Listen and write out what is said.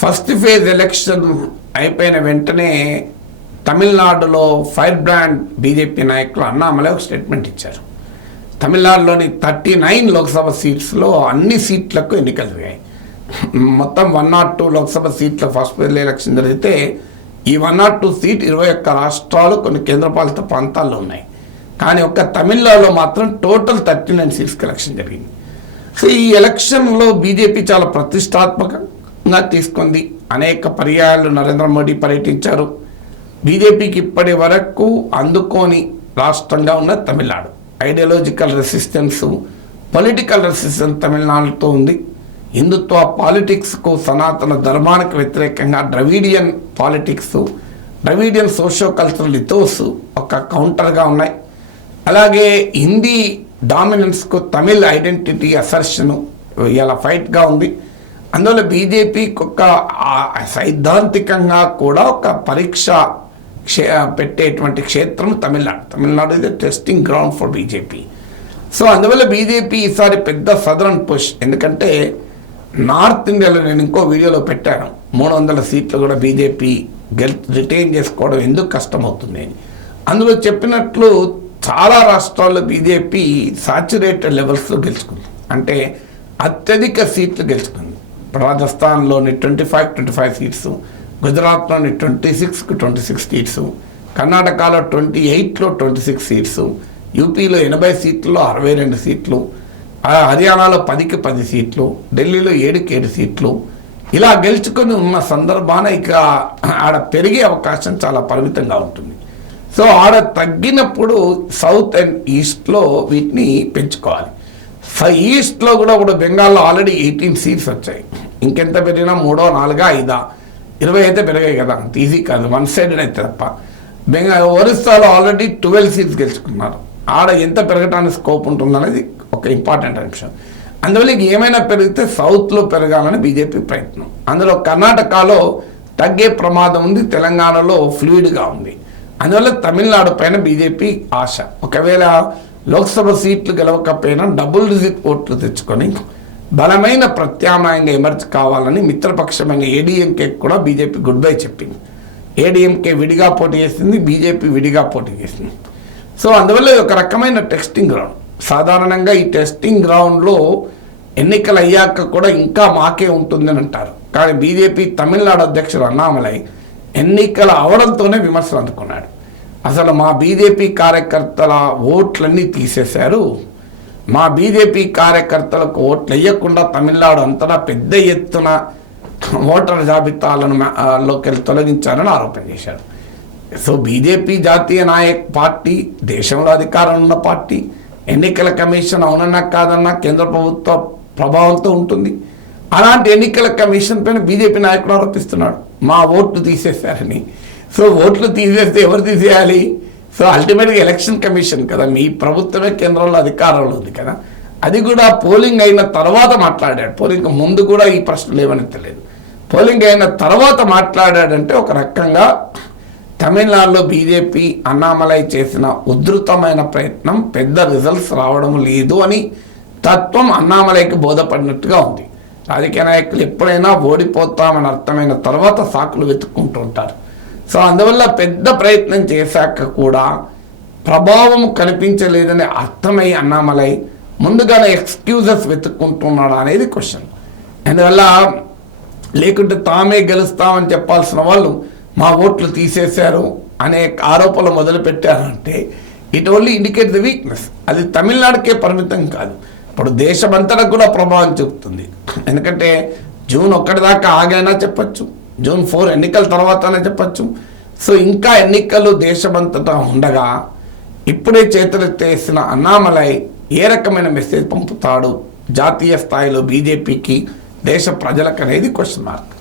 First phase election అయిపోయిన వెంటనే తమిళనాడులో ఫైర్ బ్రాండ్ బీజేపీ నాయకులు అన్నామలై ఒక స్టేట్మెంట్ ఇచ్చారు. తమిళనాడులోని 39 లోక్సభ సీట్స్లో అన్ని సీట్లకు ఎన్నికలు జరిగాయి. మొత్తం 102 లోక్సభ సీట్ల ఫస్ట్ ఫేజ్ ఎలక్షన్ జరిగితే ఈ 102 సీట్ 21 రాష్ట్రాలు కొన్ని కేంద్రపాలిత ప్రాంతాల్లో ఉన్నాయి. కానీ ఒక్క తమిళనాడులో మాత్రం టోటల్ 39 సీట్స్కి ఎలక్షన్ జరిగింది. సో ఈ ఎలక్షన్లో బీజేపీ చాలా ప్రతిష్టాత్మకంగా తీసుకుంది. అనేక పర్యాయాలు నరేంద్ర మోడీ పర్యటించారు. బీజేపీకి ఇప్పటి వరకు అందుకోని రాష్ట్రంగా ఉన్న Tamil Nadu. Ideological resistance, political resistance తమిళనాడుతో ఉంది. హిందుత్వ పాలిటిక్స్కు, సనాతన ధర్మానికి వ్యతిరేకంగా Dravidian politics, Dravidian socio cultural ethos ఒక కౌంటర్గా ఉన్నాయి. అలాగే హిందీ డామినెన్స్కు తమిళ్ ఐడెంటిటీ అసర్షను ఇలా ఫైట్గా ఉంది. అందువల్ల బీజేపీకి ఒక సైద్ధాంతికంగా కూడా ఒక పరీక్ష పెట్టేటువంటి క్షేత్రం తమిళనాడు ఇది testing ground for BJP. So అందువల్ల బీజేపీ ఈసారి పెద్ద సదరన్ పుష్. ఎందుకంటే నార్త్ ఇండియాలో నేను ఇంకో వీడియోలో పెట్టాను, 300 సీట్లు కూడా బీజేపీ రిటైన్ చేసుకోవడం ఎందుకు కష్టమవుతుంది అని. అందులో చెప్పినట్లు చాలా రాష్ట్రాల్లో బీజేపీ సాచురేటెడ్ లెవెల్స్లో గెలుచుకుంది, అంటే అత్యధిక సీట్లు గెలుచుకుంది. రాజస్థాన్లోని 25 సీట్స్, గుజరాత్లోని 26 సీట్స్, కర్ణాటకలో 28లో 26 సీట్స్, యూపీలో 80 సీట్లలో 62 సీట్లు, హర్యానాలో 10కి 10 సీట్లు, ఢిల్లీలో 7కి 7 సీట్లు ఇలా గెలుచుకొని ఉన్న సందర్భాన ఇక ఆడ పెరిగే అవకాశం చాలా పరిమితంగా ఉంటుంది. సో ఆడ తగ్గినప్పుడు సౌత్ అండ్ ఈస్ట్లో వీటిని పెంచుకోవాలి. ఈస్ట్లో కూడా ఇప్పుడు బెంగాల్లో ఆల్రెడీ 18 సీట్స్ వచ్చాయి. ఇంకెంత పెరిగినా 3, 4, 5, 20 అయితే పెరిగాయి కదా, అంత ఈజీ కాదు, వన్ సైడెడ్ అయితే తప్ప. ఒరిస్సాలో ఆల్రెడీ 12 సీట్స్ గెలుచుకున్నారు. ఆడ ఎంత పెరగడానికి స్కోప్ ఉంటుందనేది ఒక ఇంపార్టెంట్ అంశం. అందువల్ల ఏమైనా పెరిగితే సౌత్లో పెరగాలని బీజేపీ ప్రయత్నం. అందులో కర్ణాటకలో తగ్గే ప్రమాదం ఉంది, తెలంగాణలో ఫ్లూయిడ్గా ఉంది. అందువల్ల తమిళనాడు పైన బీజేపీ ఆశ. ఒకవేళ లోక్సభ సీట్లు గెలవకపోయినా డబుల్ డిజిట్ ఓట్లు తెచ్చుకొని బలమైన ప్రత్యామ్నాయంగా ఎమర్జ్ కావాలని మిత్రపక్షమైన ఏడీఎంకే కూడా బీజేపీ గుడ్ బై చెప్పింది. ఏడీఎంకే విడిగా పోటీ చేసింది, బీజేపీ విడిగా పోటీ చేసింది. సో అందువల్ల ఒక రకమైన టెస్టింగ్ గ్రౌండ్. సాధారణంగా ఈ టెస్టింగ్ గ్రౌండ్లో ఎన్నికలు అయ్యాక కూడా ఇంకా మాకే ఉంటుందని అంటారు. కానీ బీజేపీ తమిళనాడు అధ్యక్షుడు అన్నామలై ఎన్నికలు అవడంతోనే విమర్శలు అందుకున్నాడు. అసలు మా బీజేపీ కార్యకర్తల ఓట్లన్నీ తీసేశారు, మా బీజేపీ కార్యకర్తలకు ఓట్లు వేయకుండా తమిళనాడు అంతటా పెద్ద ఎత్తున ఓటర్ జాబితాలను తొలగించారని ఆరోపణ చేశారు. సో బీజేపీ జాతీయ పార్టీ, దేశంలో అధికారం ఉన్న పార్టీ, ఎన్నికల కమిషన్ అవునన్నా కాదన్నా కేంద్ర ప్రభుత్వ ప్రభావంతో ఉంటుంది. అలాంటి ఎన్నికల కమిషన్ పైన బీజేపీ నాయకుడు ఆరోపిస్తున్నాడు మా ఓట్లు తీసేశారని. సో ఓట్లు తీసేస్తే ఎవరు తీసేయాలి? సో అల్టిమేట్గా ఎలక్షన్ కమిషన్ కదా, మీ ప్రభుత్వమే కేంద్రంలో అధికారంలో ఉంది కదా. అది కూడా పోలింగ్ అయిన తర్వాత మాట్లాడాడు. పోలింగ్ ముందు కూడా ఈ ప్రశ్నలు ఏమని తెలియదు. పోలింగ్ అయిన తర్వాత మాట్లాడాడంటే ఒక రకంగా తమిళనాడులో బీజేపీ అన్నామలై చేసిన ఉధృతమైన ప్రయత్నం పెద్ద రిజల్ట్స్ రావడం లేదు అని తత్వం అన్నామలైకి బోధపడినట్టుగా ఉంది. రాజకీయ నాయకులు ఎప్పుడైనా ఓడిపోతామని అర్థమైన తర్వాత సాకులు వెతుక్కుంటూ ఉంటారు. సో అందువల్ల పెద్ద ప్రయత్నం చేశాక కూడా ప్రభావం కనిపించలేదని అర్థమై అన్నామలై ముందుగానే ఎక్స్క్యూజెస్ వెతుక్కుంటున్నాడు అనేది క్వశ్చన్. అందువల్ల లేకుంటే తామే గెలుస్తామని చెప్పాల్సిన వాళ్ళు మా ఓట్లు తీసేశారు అనే ఆరోపణలు మొదలుపెట్టారంటే it only indicate the weakness. అది తమిళనాడుకే పరిమితం కాదు, ఇప్పుడు దేశమంతటా కూడా ప్రభావం చూపుతుంది. ఎందుకంటే జూన్ 1 దాకా ఆగైనా చెప్పచ్చు, జూన్ 4 ఎన్నికల తర్వాతనే చెప్పచ్చు. సో ఇంకా ఎన్నికలు దేశమంతటా ఉండగా ఇప్పుడే చేతులెత్తేసిన అన్నామలై ఏ రకమైన మెసేజ్ పంపుతాడు జాతీయ స్థాయిలో బీజేపీకి, దేశ ప్రజలకు అనేది క్వశ్చన్ మార్క్.